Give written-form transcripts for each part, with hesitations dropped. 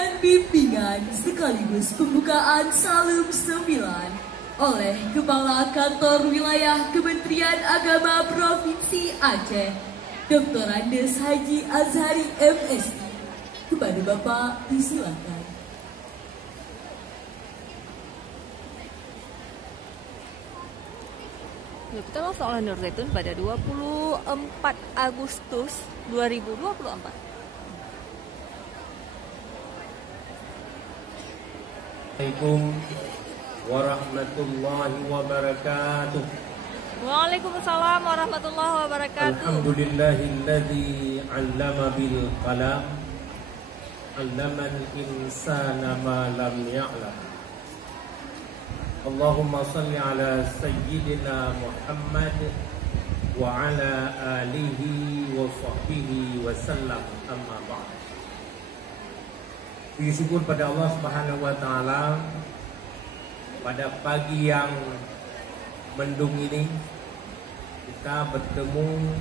dengan bimbingan sekaligus pembukaan Salam 9 oleh Kepala Kantor Wilayah Kementerian Agama Provinsi Aceh, Dr. Andes Haji Azhari MSI. Kepada Bapak disilakan. Kita langsung oleh Nur Zaitun pada 24 Agustus 2024. Assalamualaikum warahmatullahi wabarakatuh. Waalaikumsalam warahmatullahi wabarakatuh. Alhamdulillahilladzi 'allama bil qalam, 'allamal insana ma lam ya'lam. Allahumma salli ala sayyidina Muhammad wa ala alihi wa sahbihi wa sallam, amma ba'd. Puji syukur pada Allah Subhanahu wa taala, pada pagi yang mendung ini kita bertemu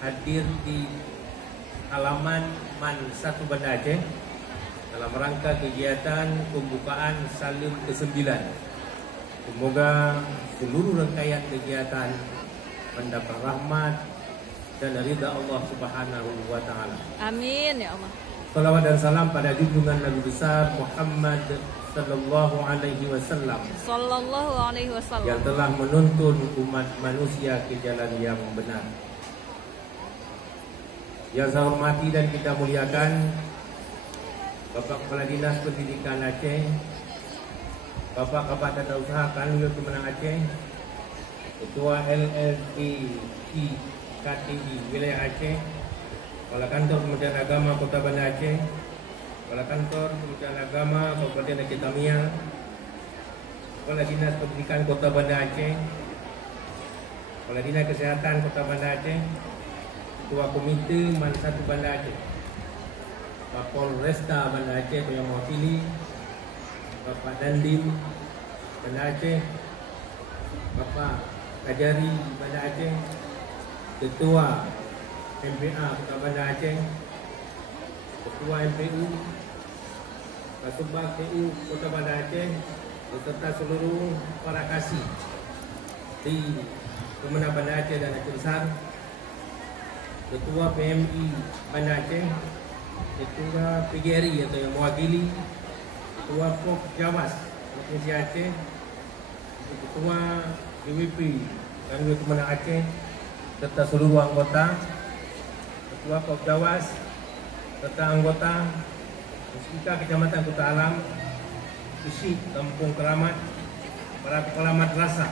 hadir di halaman MAN 1 Banda Aceh dalam rangka kegiatan pembukaan Salim ke-9. Semoga seluruh rangkaian kegiatan mendapat rahmat dan ridha Allah Subhanahu wa taala. Amin ya Allah. Salawat dan salam pada junjungan Nabi besar Muhammad sallallahu alaihi wasallam yang telah menuntun umat manusia ke jalan yang benar. Yang saya hormati dan kita muliakan Bapak Kepala Dinas Pendidikan Aceh, Bapak Kabak Tata Usaha Kanwil Kemenang Aceh, Ketua LLTI KTI Wilayah Aceh, Kepala Kantor Kementerian Agama Kota Banda Aceh, Kepala Kantor Kementerian Agama Kabupaten Aceh Tamiang, Kepala Dinas Pendidikan Kota Banda Aceh, Kepala Dinas Kesehatan Kota Banda Aceh, Ketua Komite MAN 1 Banda Aceh, Pak Polresta Banda Aceh yang mewakili, Bapak Dandim Banda Aceh, Bapak Kajari Banda Aceh, Ketua MPA Kota Banda Aceh, Ketua MPU, Kasubag TU Kota Banda Aceh, beserta seluruh para kasih di Kemenang Banda Aceh dan Aceh Besar, Ketua PMI Banda Aceh, Ketua PGRI atau yang mewakili, Ketua POK Jawas Provinsi Aceh, Ketua DWP Kanwil Kemenang Aceh, serta seluruh anggota, Ketua POK Jawas, serta anggota Puspika Kecamatan Kota Alam, Isi Kampung Keramat, para kepala madrasah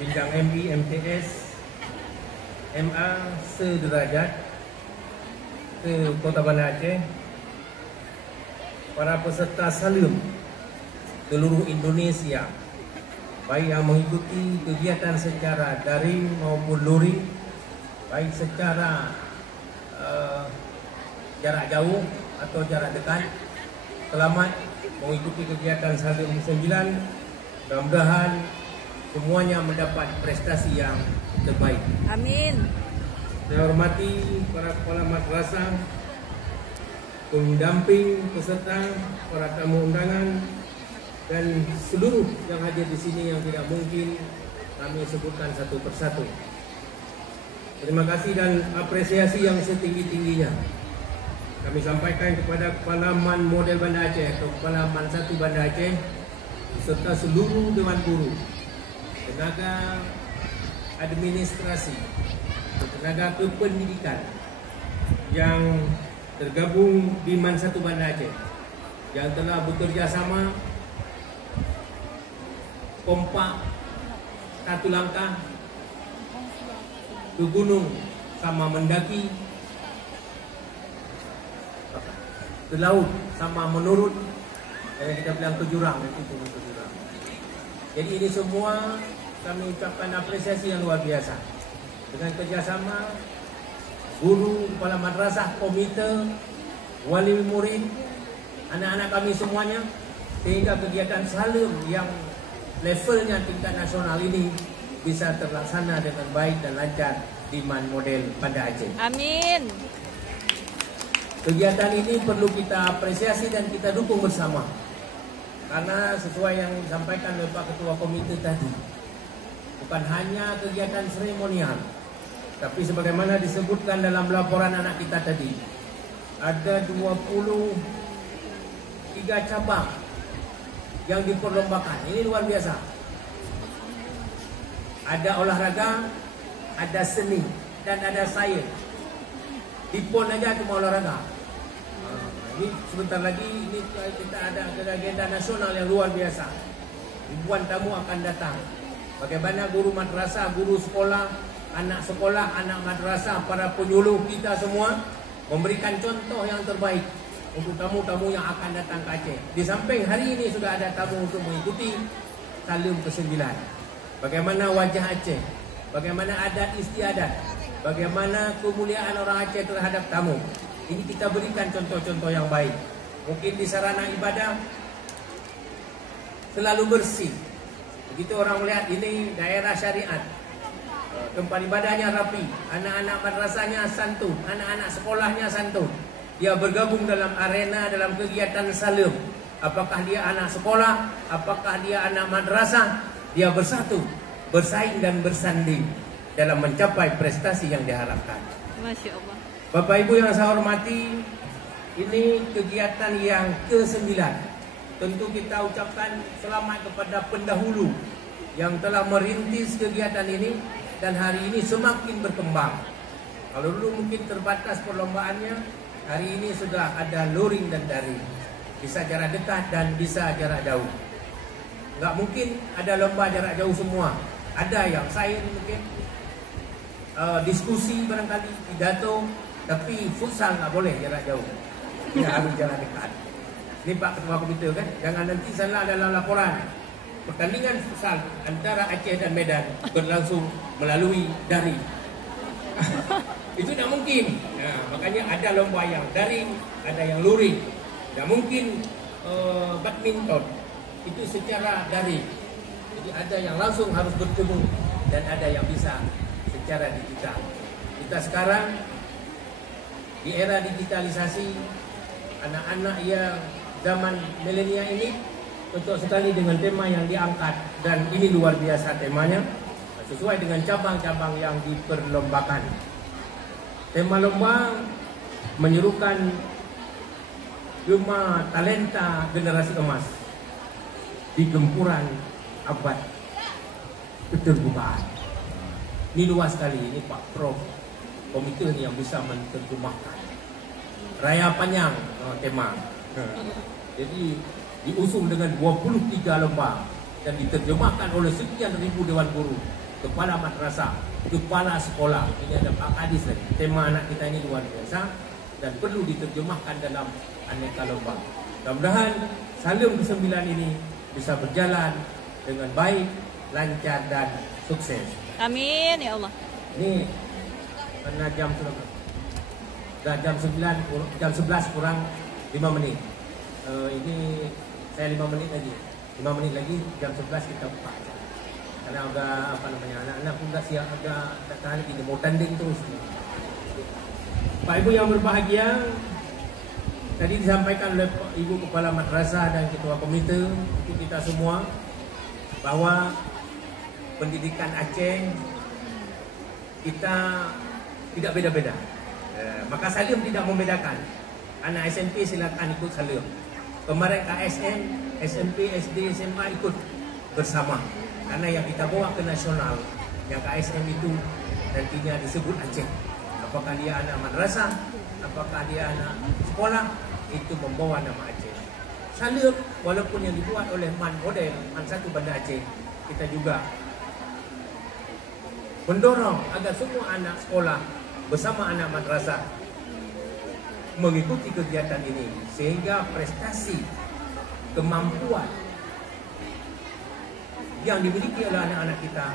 jenjang MI, MTS, MA sederajat ke Kota Banda Aceh, para peserta Salim seluruh Indonesia, baik yang mengikuti kegiatan secara daring maupun luring, baik secara jarak jauh atau jarak dekat. Selamat mengikuti kegiatan Salim 9. Mudah-mudahan semuanya mendapat prestasi yang terbaik. Amin. Saya hormati para kepala madrasah, pendamping peserta, para tamu undangan, dan seluruh yang hadir di sini yang tidak mungkin kami sebutkan satu persatu. Terima kasih dan apresiasi yang setinggi-tingginya kami sampaikan kepada Kepala MAN Model Banda Aceh atau Kepala MAN 1 Banda Aceh serta seluruh Dewan Guru, tenaga administrasi, tenaga kependidikan yang tergabung di MAN 1 Banda Aceh yang telah bekerja sama kompak, satu langkah ke gunung sama mendaki, ke laut sama menurut, kita bilang ke jurang, itu ke jurang. Jadi ini semua kami ucapkan apresiasi yang luar biasa dengan kerjasama guru, kepala madrasah, komite, wali murid, anak-anak kami semuanya, sehingga kegiatan Salim yang levelnya tingkat nasional ini bisa terlaksana dengan baik dan lancar di MAN Model Banda Aceh. Amin. Kegiatan ini perlu kita apresiasi dan kita dukung bersama. Karena sesuai yang disampaikan oleh Pak Ketua Komite tadi, bukan hanya kegiatan seremonial, tapi sebagaimana disebutkan dalam laporan anak kita tadi, ada 23 cabang yang diperlombakan. Ini luar biasa. Ada olahraga, ada seni, dan ada sains. Di PON aja cuma olahraga. Ini sebentar lagi ini kita ada agenda nasional yang luar biasa. Ribuan tamu akan datang. Bagaimana guru madrasah, guru sekolah, anak madrasah, para penyuluh kita semua memberikan contoh yang terbaik untuk tamu-tamu yang akan datang ke Aceh. Di samping hari ini sudah ada tamu untuk mengikuti Salim ke-9. Bagaimana wajah Aceh, bagaimana adat istiadat, bagaimana kemuliaan orang Aceh terhadap tamu. Ini kita berikan contoh-contoh yang baik. Mungkin di sarana ibadah selalu bersih. Begitu orang melihat ini daerah syariat, tempat ibadahnya rapi, anak-anak madrasahnya santun, anak-anak sekolahnya santun. Dia bergabung dalam arena, dalam kegiatan salim. Apakah dia anak sekolah, apakah dia anak madrasah, dia bersatu, bersaing dan bersanding dalam mencapai prestasi yang diharapkan. Masya Allah. Bapak Ibu yang saya hormati, ini kegiatan yang ke-9. Tentu kita ucapkan selamat kepada pendahulu yang telah merintis kegiatan ini dan hari ini semakin berkembang. Kalau dulu mungkin terbatas perlombaannya, hari ini sudah ada luring dan daring. Bisa jarak dekat dan bisa jarak jauh. Nggak mungkin ada lomba jarak jauh semua. Ada yang sains mungkin, diskusi barangkali, pidato. Tapi futsal nggak boleh jarak jauh, ya harus jarak dekat. Ini Pak Ketua Komite kan, jangan nanti salah dalam laporan. Pertandingan futsal antara Aceh dan Medan berlangsung melalui daring. Itu tidak mungkin. Nah, makanya ada lomba yang daring, ada yang luring. Tidak mungkin badminton itu secara daring. Jadi ada yang langsung harus bertemu dan ada yang bisa secara digital. Kita sekarang di era digitalisasi, anak-anak yang zaman milenial ini cocok sekali dengan tema yang diangkat. Dan ini luar biasa temanya, sesuai dengan cabang-cabang yang diperlombakan. Tema lomba menyerukan 5 talenta generasi emas di gempuran abad keterbukaan. Ini luas sekali, ini Pak Prof Komite ini yang bisa menerjemahkan. Raya Panjang tema. Jadi diusung dengan 23 lomba dan diterjemahkan oleh sekian ribu dewan guru, kepala madrasah, kepala sekolah. Ini ada Pak Kadis lagi. Tema anak kita ini luar biasa dan perlu diterjemahkan dalam aneka lomba. Mudah-mudahan Salim ke-9 ini bisa berjalan dengan baik, lancar dan sukses. Amin ya Allah. Ini karena jam 11 kurang 5 menit. Ini saya 5 menit lagi. 5 menit lagi jam 11 kita buka. Karena agak anak-anak pun siap agak tahan lagi, mau tanding terus. Pak Ibu yang berbahagia, tadi disampaikan oleh Ibu Kepala Madrasah dan Ketua Komite untuk kita semua bahwa pendidikan Aceh kita tidak beda-beda. Maka Salim tidak membedakan. Anak SMP silakan ikut Salim. Kemarin KSM, SMP, SD, SMA ikut bersama. Karena yang kita bawa ke nasional, yang KSM itu nantinya disebut Aceh. Apakah dia anak madrasah, apakah dia anak sekolah, itu membawa nama Aceh. Salim, walaupun yang dibuat oleh MAN Model, MAN 1 Banda Aceh, kita juga mendorong agar semua anak sekolah bersama anak madrasah mengikuti kegiatan ini sehingga prestasi, kemampuan yang dimiliki oleh anak-anak kita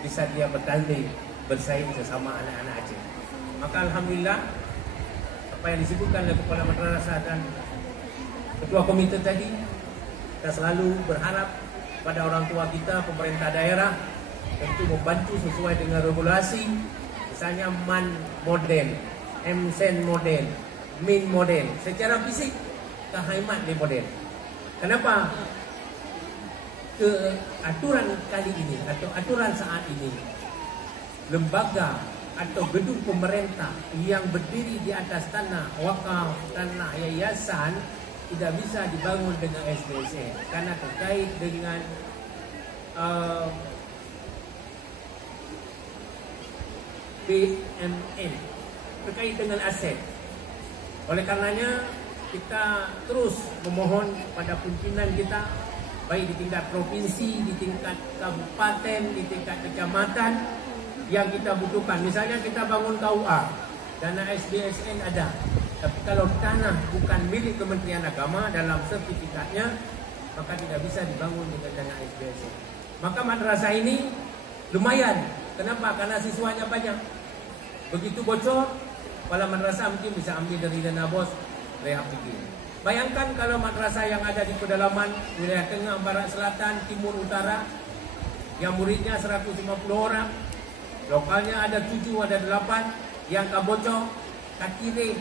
bisa dia bertanding, bersaing sesama anak-anak Aceh. Maka alhamdulillah apa yang disebutkan oleh Kepala Madrasah dan Ketua Komite tadi, kita selalu berharap pada orang tua kita, pemerintah daerah tentu membantu sesuai dengan regulasi, misalnya MAN model, MSEN model, main model. Secara fisik Kahaimat main model. Kenapa? Aturan kali ini atau aturan saat ini, lembaga atau gedung pemerintah yang berdiri di atas tanah wakaf, tanah yayasan tidak bisa dibangun dengan SBSN karena terkait dengan BMN, terkait dengan aset. Oleh karenanya kita terus memohon pada pimpinan kita, baik di tingkat provinsi, di tingkat kabupaten, di tingkat kecamatan, yang kita butuhkan. Misalnya kita bangun KUA, dana SBSN ada, tapi kalau tanah bukan milik Kementerian Agama dalam sertifikatnya, maka tidak bisa dibangun dengan dana SBSN. Maka madrasah ini lumayan. Kenapa? Karena siswanya banyak. Begitu bocor, kepala madrasah mungkin bisa ambil dari dana bos, rehab bikin. Bayangkan kalau madrasah yang ada di pedalaman wilayah tengah, barat, selatan, timur, utara, yang muridnya 150 orang, lokalnya ada 7, ada 8, yang kabocok, kakire,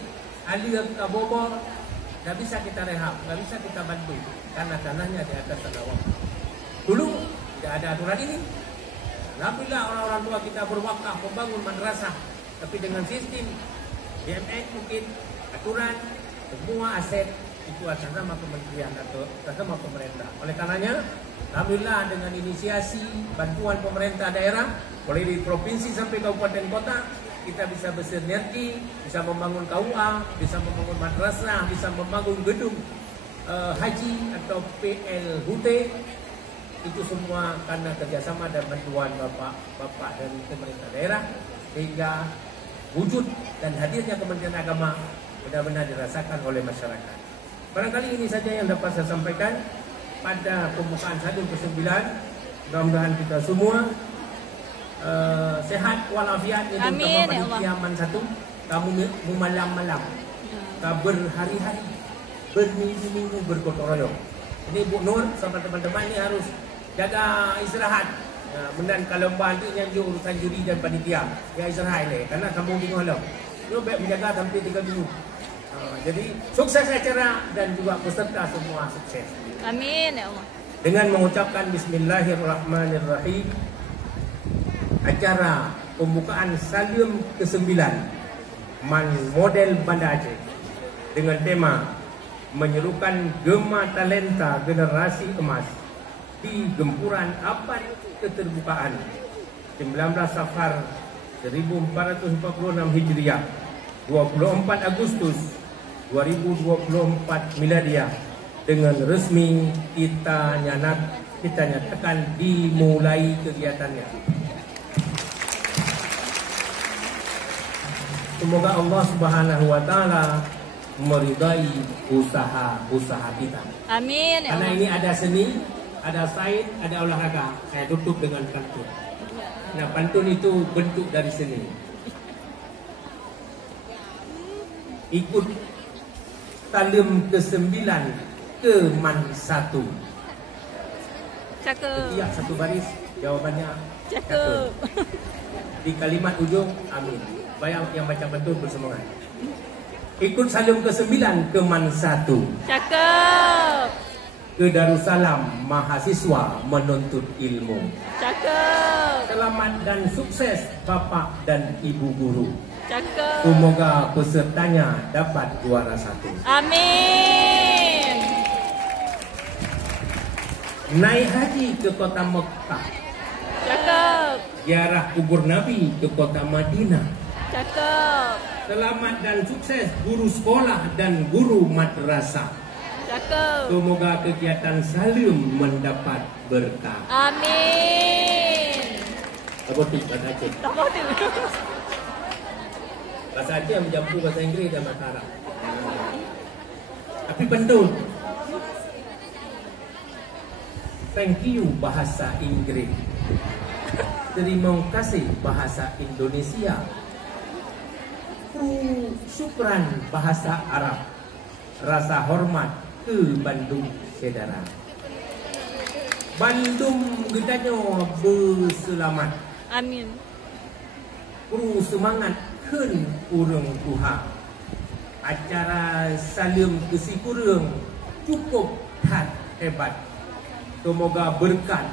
alir, kabobor, tidak bisa kita rehab, tidak bisa kita bantu karena tanahnya di atas tanah wakaf. Dulu tidak ada aturan ini. Alhamdulillah orang-orang tua kita berwakaf membangun madrasah, tapi dengan sistem BMN mungkin aturan semua aset itu atas nama kementerian atau atas nama pemerintah. Oleh karenanya, alhamdulillah dengan inisiasi bantuan pemerintah daerah, mulai dari provinsi sampai kabupaten kota, kita bisa bersinergi, bisa membangun KUA, bisa membangun madrasah, bisa membangun gedung haji atau PLHUT. Itu semua karena kerjasama dan bantuan bapak dari pemerintah daerah, sehingga wujud dan hadirnya Kementerian Agama benar-benar dirasakan oleh masyarakat. Barangkali ini saja yang dapat saya sampaikan pada pembukaan Sadun ke-9. Mudah-mudahan kita semua sehat walafiat, amin ya Allah. Aman satu, kamu malam-malam, berhari-hari, berminggu-minggu bergotong royong. Ini Bu Nur sama teman-teman ini harus jaga istirahat. Mendan kalau bantu yang urusan juri dan panitia, ya istirahat le, karena kamu bingung lo. Lu baik menjaga sampai 3 minggu. Jadi sukses acara dan juga peserta semua sukses. Amin ya Allah. Dengan mengucapkan Bismillahirrahmanirrahim, acara pembukaan Salim ke-9 Model Banda Aceh dengan tema menyerukan gema talenta generasi emas di gempuran abad keterbukaan 19 Safar 1446 Hijriah, 24 Agustus 2024 Miladiah, dengan resmi kita nyatakan dimulai kegiatannya. Semoga Allah Subhanahu wa taala meridai usaha-usaha kita. Amin ya Karena Allah. ini ada seni, ada sains, ada olahraga. Saya tutup dengan pantun. Nah, pantun itu bentuk dari seni. Ikut Salim ke-9 ke Man 1. Cakep. Setiap satu baris jawabannya Cakep. Di kalimat ujung amin. Bayang yang baca pantun bersemangat. Ikut Salim ke-9 ke Man 1. Cakep. Ke Darussalam mahasiswa menuntut ilmu. Cakep. Selamat dan sukses Bapak dan Ibu guru. Cakep. Semoga pesertanya dapat juara 1. Amin. Naik haji ke kota Mekah. Cakep. Ziarah kubur Nabi ke kota Madinah. Cakep. Selamat dan sukses guru sekolah dan guru madrasah. Cakep. Semoga kegiatan Salim mendapat berkah. Amin. Abotik bahasa Aceh. Bahasa Aceh yang menjampu bahasa Inggris dan bahasa Arab. Tapi pentun. Thank you bahasa Inggris. Terima kasih bahasa Indonesia. Syukran bahasa Arab. Rasa hormat ke Bandung saudara. Bandung gedanya berselamat. Amin. Semangat keun urang Tuhan. acara salim kesyukuran cukup hebat. Semoga berkat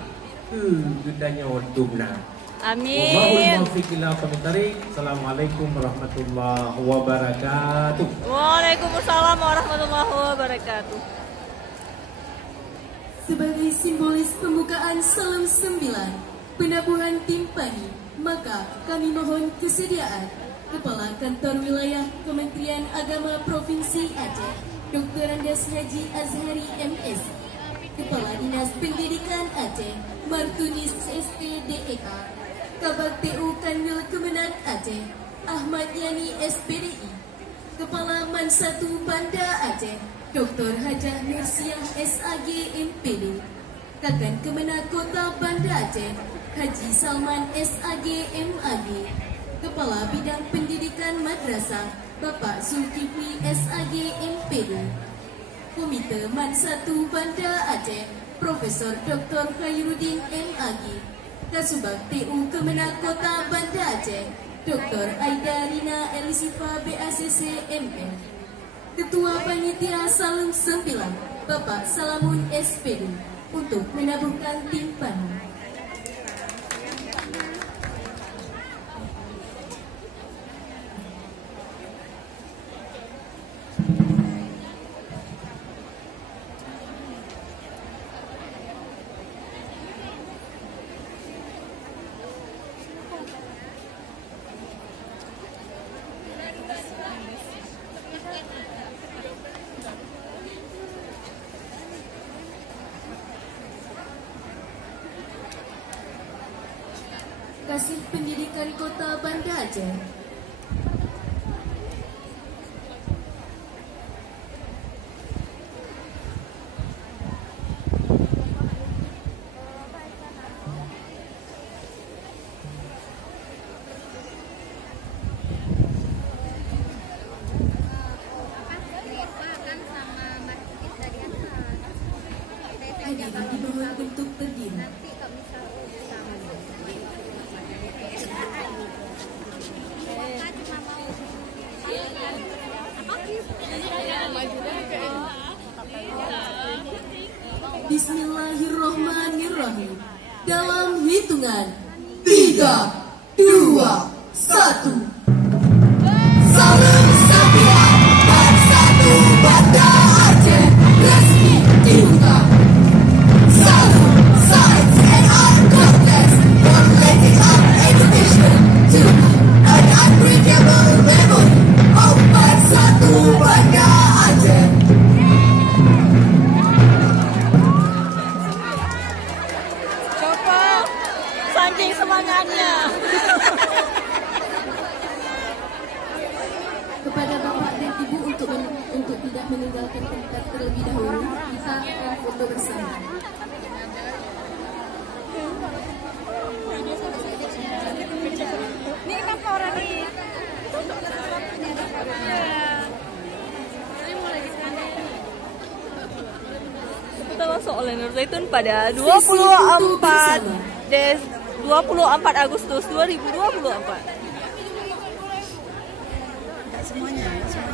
gedanya dumna. Amin. Assalamualaikum warahmatullahi wabarakatuh. Waalaikumsalam warahmatullahi wabarakatuh. Sebagai simbolis pembukaan Salam 9 penabuhan timpani, maka kami mohon kesediaan Kepala Kantor Wilayah Kementerian Agama Provinsi Aceh, Dr. Andes Haji Azhari MS, Kepala Dinas Pendidikan Aceh, Martunis SPDEK, Kabag TU Kanwil Kemenang Aceh, Ahmad Yani SPDI, Kepala Man 1 Banda Aceh, Dr. Hajah Nursiah SAG MPD, Kakan Kemenang Kota Banda Aceh, Haji Salman SAG MAG, Kepala Bidang Pendidikan Madrasah, Bapak Zulkifli SAG MPD, Komite Man 1 Banda Aceh, Profesor Dr. Khairuddin MAG, Kasubag TU Kemenang Kota Banda Aceh, Dr. Aida Rina Elisifa BACC MM, Ketua Panitia Salam 9, Bapak Salamun SPD, untuk menabuhkan timpani. Kasih Pendidikan Kota Banda Aceh, hadirin dimohon untuk berdiri. Bismillahirrahmanirrahim. Dalam hitungan 3, 2, 1. Salam 9 Man 1 Banda Aceh resmi dibuka. Salam Science and Art Contest for letting up education to an unbreakable memory of Man 1 Banda Aceh. Saking semangatnya. Kepada Bapak dan Ibu untuk tidak meninggalkan tempat terlebih dahulu, kita akan foto bersama. Ini kenapa orang ini? Kita masuk oleh Nur Zaitun pada 24 Agustus 2024. Semuanya tahu.